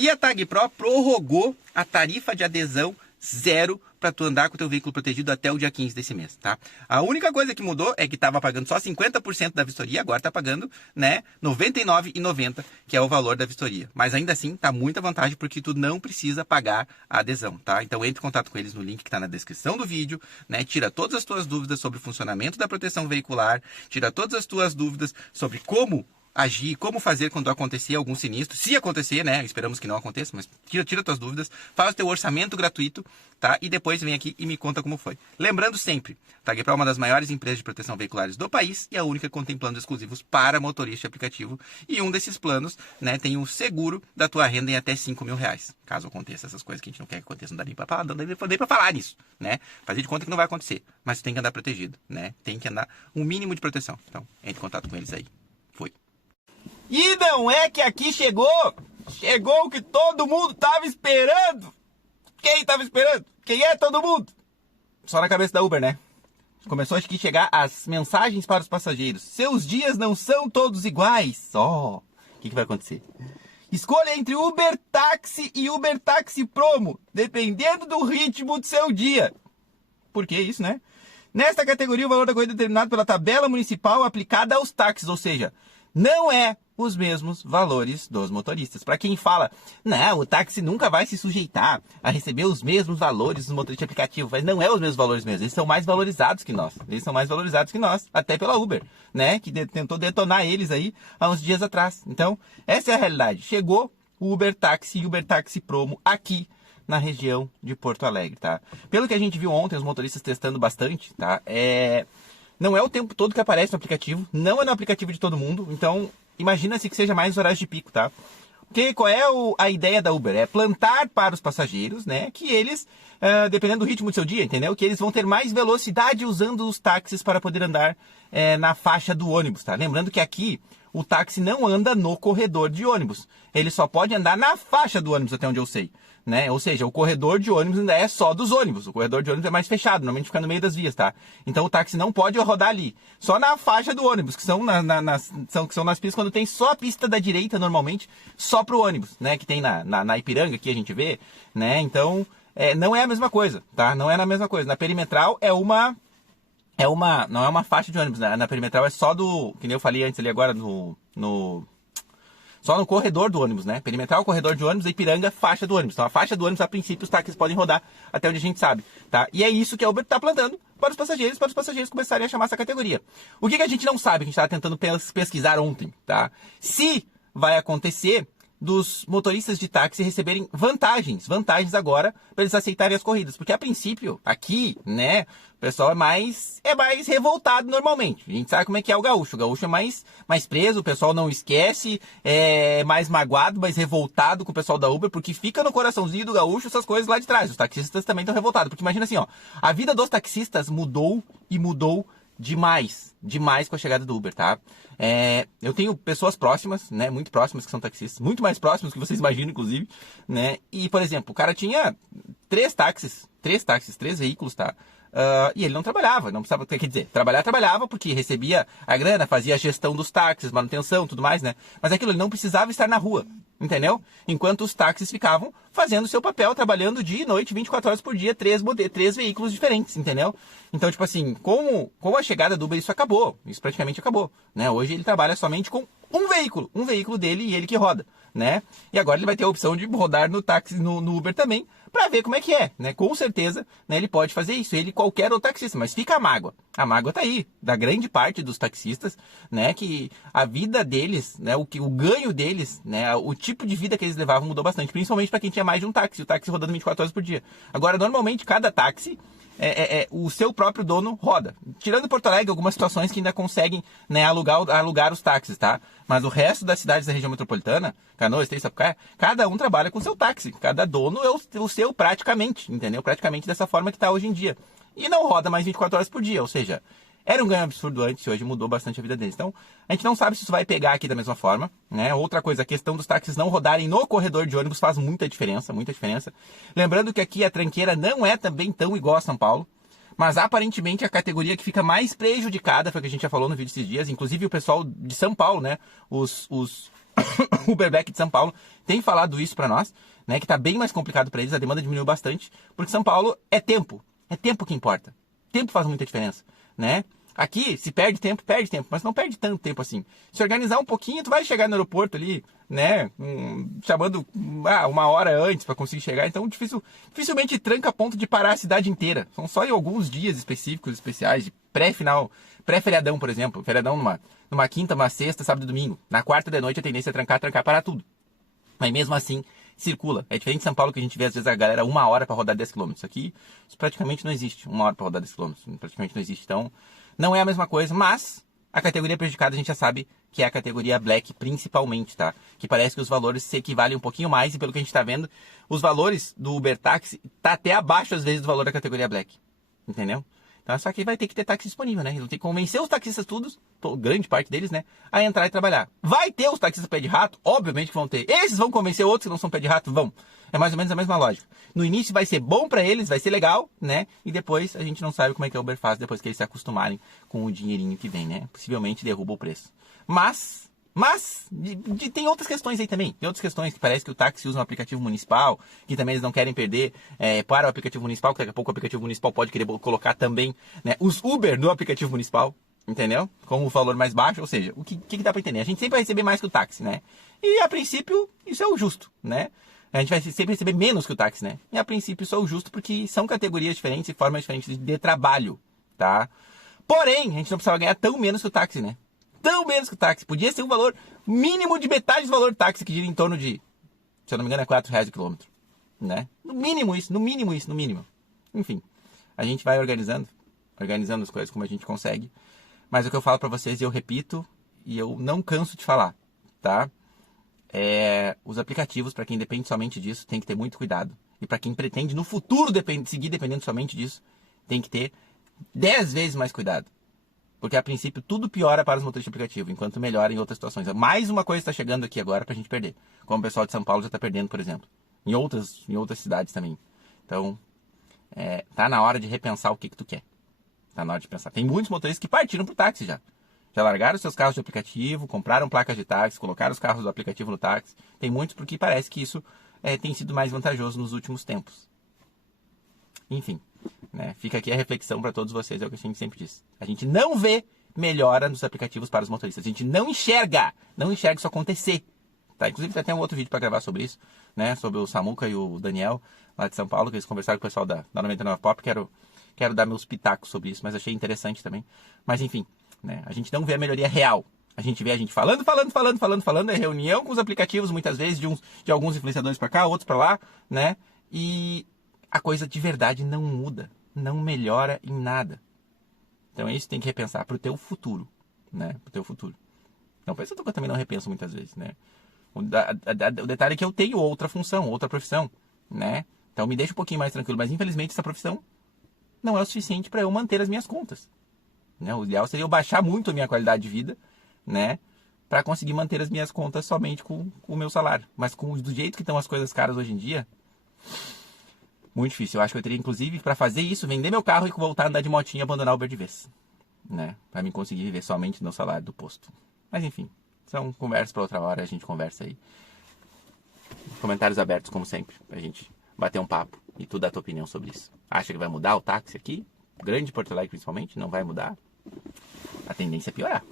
E a Tag Pro prorrogou a tarifa de adesão zero para tu andar com o teu veículo protegido até o dia 15 desse mês, tá? A única coisa que mudou é que estava pagando só 50% da vistoria, agora está pagando, né, R$ 99,90, que é o valor da vistoria. Mas ainda assim, tá muita vantagem porque tu não precisa pagar a adesão, tá? Então entre em contato com eles no link que está na descrição do vídeo, né? Tira todas as tuas dúvidas sobre o funcionamento da proteção veicular, tira todas as tuas dúvidas sobre como agir, como fazer quando acontecer algum sinistro, se acontecer, né, esperamos que não aconteça, mas tira tuas dúvidas, faz o teu orçamento gratuito, tá, e depois vem aqui e me conta como foi. Lembrando sempre, Tag Pro é uma das maiores empresas de proteção veiculares do país e a única contemplando exclusivos para motorista de aplicativo, e um desses planos, né, tem um seguro da tua renda em até R$ 5.000, caso aconteça essas coisas que a gente não quer que aconteça, não dá nem pra falar, não dá nem pra falar nisso, né, fazer de conta que não vai acontecer, mas tu tem que andar protegido, né, tem que andar um mínimo de proteção, então entre em contato com eles aí. Foi. E não é que aqui chegou o que todo mundo tava esperando. Quem tava esperando? Quem é todo mundo? Só na cabeça da Uber, né? Começou a chegar as mensagens para os passageiros. Seus dias não são todos iguais. O que vai acontecer? Escolha entre Uber Táxi e Uber Táxi Promo, dependendo do ritmo do seu dia. Por que isso, né? Nesta categoria, o valor da corrida é determinado pela tabela municipal aplicada aos táxis, ou seja, não é os mesmos valores dos motoristas. Para quem fala, não, o táxi nunca vai se sujeitar a receber os mesmos valores dos motoristas de aplicativo, mas não é os mesmos valores mesmo, eles são mais valorizados que nós. Eles são mais valorizados que nós, até pela Uber, né, que tentou detonar eles aí há uns dias atrás. Então, essa é a realidade. Chegou o Uber Táxi e o Uber Táxi Promo aqui na região de Porto Alegre, tá? Pelo que a gente viu ontem, os motoristas testando bastante, tá? Não é o tempo todo que aparece no aplicativo, não é no aplicativo de todo mundo, então imagina-se que seja mais os horários de pico, tá? Qual é a ideia da Uber? É plantar para os passageiros, né, que eles, dependendo do ritmo do seu dia, entendeu? Que eles vão ter mais velocidade usando os táxis para poder andar na faixa do ônibus, tá? Lembrando que aqui o táxi não anda no corredor de ônibus, ele só pode andar na faixa do ônibus, até onde eu sei, né? Ou seja, o corredor de ônibus ainda é só dos ônibus, o corredor de ônibus é mais fechado, normalmente fica no meio das vias, tá? Então o táxi não pode rodar ali, só na faixa do ônibus, que são nas pistas quando tem só a pista da direita, normalmente, só pro ônibus, né? Que tem na Ipiranga, que a gente vê, né? Então, não é a mesma coisa, tá? Não é a mesma coisa. Na perimetral não é uma faixa de ônibus, né? Na perimetral é só que nem eu falei antes ali agora, só no corredor do ônibus, né? Perimetral, corredor de ônibus, e Ipiranga, faixa do ônibus. Então a faixa do ônibus, a princípio, os táxis podem rodar até onde a gente sabe, tá? E é isso que a Uber está plantando para os passageiros começarem a chamar essa categoria. O que a gente não sabe, que a gente estava tentando pesquisar ontem, tá? Se vai acontecer dos motoristas de táxi receberem vantagens agora para eles aceitarem as corridas, porque a princípio aqui, né, o pessoal é mais revoltado normalmente. A gente sabe como é que é o gaúcho é mais preso, o pessoal não esquece, é mais magoado, mais revoltado com o pessoal da Uber, porque fica no coraçãozinho do gaúcho essas coisas lá de trás. Os taxistas também estão revoltados, porque imagina assim, ó, a vida dos taxistas mudou demais com a chegada do Uber, tá? Eu tenho pessoas próximas, né, muito próximas que são taxistas, muito mais próximas que vocês imaginam, inclusive, né, e, por exemplo, o cara tinha três veículos, tá? E ele não trabalhava, não precisava, quer dizer, trabalhava porque recebia a grana, fazia a gestão dos táxis, manutenção, tudo mais, né? Mas aquilo, ele não precisava estar na rua, entendeu? Enquanto os táxis ficavam fazendo o seu papel, trabalhando dia e noite, 24 horas por dia, três veículos diferentes, entendeu? Então, tipo assim, com a chegada do Uber, isso praticamente acabou, né? Hoje ele trabalha somente com um veículo dele e ele que roda, né? E agora ele vai ter a opção de rodar no táxi, no Uber também, para ver como é que é, né? Com certeza, né, ele pode fazer isso, ele e qualquer outro taxista, mas fica a mágoa tá aí, da grande parte dos taxistas, né, que a vida deles, né, o ganho deles, né, o tipo de vida que eles levavam mudou bastante, principalmente para quem tinha mais de um táxi, o táxi rodando 24 horas por dia. Agora, normalmente, cada táxi, o seu próprio dono roda. Tirando Porto Alegre, algumas situações que ainda conseguem, né, alugar os táxis, tá? Mas o resto das cidades da região metropolitana, Canoas, Esteio, Sapucaia, cada um trabalha com o seu táxi. Cada dono é o seu praticamente, entendeu? Praticamente dessa forma que está hoje em dia. E não roda mais 24 horas por dia, ou seja, era um ganho absurdo antes e hoje mudou bastante a vida deles. Então, a gente não sabe se isso vai pegar aqui da mesma forma, né? Outra coisa, a questão dos táxis não rodarem no corredor de ônibus faz muita diferença. Lembrando que aqui a tranqueira não é também tão igual a São Paulo, mas aparentemente a categoria que fica mais prejudicada, foi o que a gente já falou no vídeo esses dias, inclusive o pessoal de São Paulo, né? Os O Uber Black de São Paulo tem falado isso para nós, né, que tá bem mais complicado para eles, a demanda diminuiu bastante, porque São Paulo é tempo que importa. Tempo faz muita diferença, né? Aqui, se perde tempo, mas não perde tanto tempo assim. Se organizar um pouquinho, tu vai chegar no aeroporto ali, né, chamando uma hora antes para conseguir chegar, então dificilmente tranca a ponto de parar a cidade inteira. São só em alguns dias específicos, especiais, de pré-feriadão, por exemplo, feriadão numa quinta, uma sexta, sábado e domingo. Na quarta de noite a tendência é trancar, parar tudo. Mas mesmo assim, circula. É diferente de São Paulo, que a gente vê às vezes a galera 1 hora para rodar 10 km. Aqui, isso praticamente não existe. 1 hora para rodar 10 km. Praticamente não existe. Então, não é a mesma coisa, mas a categoria prejudicada a gente já sabe que é a categoria Black principalmente, tá? Que parece que os valores se equivalem um pouquinho mais e pelo que a gente tá vendo, os valores do Uber Táxi tá até abaixo às vezes do valor da categoria Black. Entendeu? Então, só que vai ter que ter táxi disponível, né? Eles vão ter que convencer os taxistas todos, grande parte deles, né? A entrar e trabalhar. Vai ter os taxistas pé de rato? Obviamente que vão ter. Esses vão convencer outros que não são pé de rato? Vão. É mais ou menos a mesma lógica. No início vai ser bom pra eles, vai ser legal, né? E depois a gente não sabe como é que a Uber faz depois que eles se acostumarem com o dinheirinho que vem, né? Possivelmente derruba o preço. Mas tem outras questões aí também. Tem outras questões que parece que o táxi usa um aplicativo municipal, que também eles não querem perder para o aplicativo municipal, que daqui a pouco o aplicativo municipal pode querer colocar também, né, os Uber no aplicativo municipal, entendeu? Com o valor mais baixo, ou seja, o que dá para entender? A gente sempre vai receber mais que o táxi, né? E a princípio isso é o justo, né? A gente vai sempre receber menos que o táxi, né? E a princípio isso é o justo porque são categorias diferentes e formas diferentes de trabalho, tá? Porém, a gente não precisava ganhar tão menos que o táxi, né? Tão menos que o táxi. Podia ser um valor mínimo de metade do valor do táxi, que gira em torno de, se eu não me engano, é R$4 o quilômetro, né? No mínimo isso, no mínimo. Enfim, a gente vai organizando as coisas como a gente consegue. Mas o que eu falo pra vocês, e eu repito, e eu não canso de falar, tá? Os aplicativos, para quem depende somente disso, tem que ter muito cuidado. E para quem pretende no futuro seguir dependendo somente disso, tem que ter 10 vezes mais cuidado. Porque a princípio tudo piora para os motoristas de aplicativo, enquanto melhora em outras situações. Mais uma coisa está chegando aqui agora para a gente perder. Como o pessoal de São Paulo já está perdendo, por exemplo. Em outras cidades também. Então, tá na hora de repensar o que tu quer. Tá na hora de pensar. Tem muitos motoristas que partiram pro táxi já. Já largaram seus carros de aplicativo, compraram placas de táxi, colocaram os carros do aplicativo no táxi. Tem muitos porque parece que isso tem sido mais vantajoso nos últimos tempos. Enfim, né? Fica aqui a reflexão para todos vocês, é o que a gente sempre diz. A gente não vê melhora nos aplicativos para os motoristas. A gente não enxerga isso acontecer. Tá? Inclusive tem até um outro vídeo para gravar sobre isso, né? Sobre o Samuca e o Daniel, lá de São Paulo, que eles conversaram com o pessoal da 99 Pop. Quero dar meus pitacos sobre isso, mas achei interessante também. Mas enfim, né? A gente não vê a melhoria real. A gente vê a gente falando, é reunião com os aplicativos, muitas vezes, de alguns influenciadores para cá, outros para lá, né? E a coisa de verdade não muda, não melhora em nada. Então é isso que tem que repensar pro teu futuro, né? Pro teu futuro. Não pensa que eu também não repenso muitas vezes, né? O detalhe é que eu tenho outra função, outra profissão, né? Então me deixa um pouquinho mais tranquilo, mas infelizmente essa profissão não é o suficiente para eu manter as minhas contas, né? O ideal seria eu baixar muito a minha qualidade de vida, né? Para conseguir manter as minhas contas somente com o meu salário. Mas do jeito que estão as coisas caras hoje em dia, muito difícil. Eu acho que eu teria, inclusive, para fazer isso, vender meu carro e voltar a andar de motinha e abandonar o Uber de vez, né? Para mim conseguir viver somente do meu salário do posto. Mas enfim, são conversas para outra hora, a gente conversa aí. Comentários abertos, como sempre, pra gente bater um papo e tu dar a tua opinião sobre isso. Acha que vai mudar o táxi aqui? Grande Porto Alegre, principalmente? Não vai mudar? A tendência é piorar.